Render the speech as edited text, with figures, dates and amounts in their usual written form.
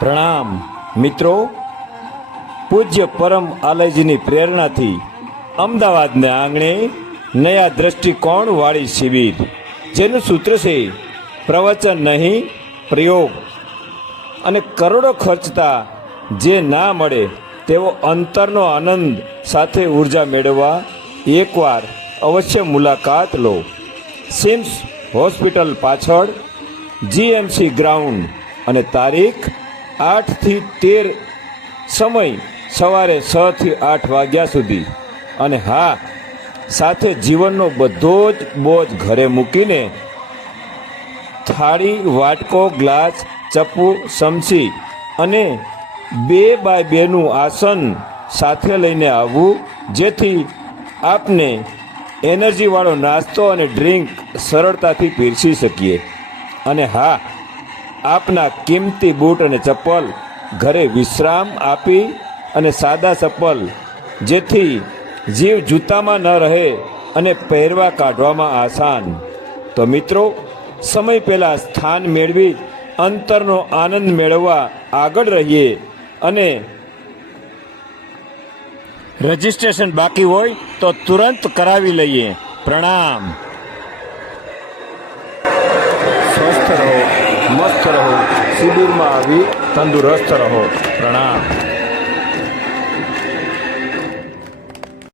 પ્રણામ મિત્રો, પૂજ્ય પરમ આલયજીની પ્રેરણાથી અમદાવાદને આંગણે નયા દ્રષ્ટિકોણ વાળી શિબિર, જેનું સૂત્ર છે પ્રવચન નહીં પ્રયોગ. અને કરોડો ખર્ચતા જે ના મળે તેવો અંતરનો આનંદ સાથે ઉર્જા મેળવવા એકવાર અવશ્ય મુલાકાત લો. સિમ્સ હોસ્પિટલ પાછળ, જીએમસી ગ્રાઉન્ડ, અને તારીખ 8 થી 13, સમય સવારે 6 થી 8 વાગ્યા સુધી. અને હા, સાથે જીવનનો બધો જ બોજ ઘરે મૂકીને થાળી, વાટકો, ગ્લાસ, ચપ્પુ, સમસી અને 2x2નું આસન સાથે લઈને આવવું, જેથી આપને એનર્જીવાળો નાસ્તો અને ડ્રિંક સરળતાથી પીરસી શકીએ. અને હા, આપના કિંમતી બૂટ અને ચપ્પલ ઘરે વિશ્રામ આપી, અને સાદા ચપ્પલ, જેથી જીવ જૂતામાં ન રહે અને પહેરવા કાઢવામાં આસાન. તો મિત્રો, સમય પહેલાં સ્થાન મેળવી અંતરનો આનંદ મેળવવા આગળ રહીએ. અને રજિસ્ટ્રેશન બાકી હોય તો તુરંત કરાવી લઈએ. પ્રણામ. સ્વસ્થ રહો, મસ્ત રહો, શિબિરમાં આવી તંદુરસ્ત રહો. પ્રણામ.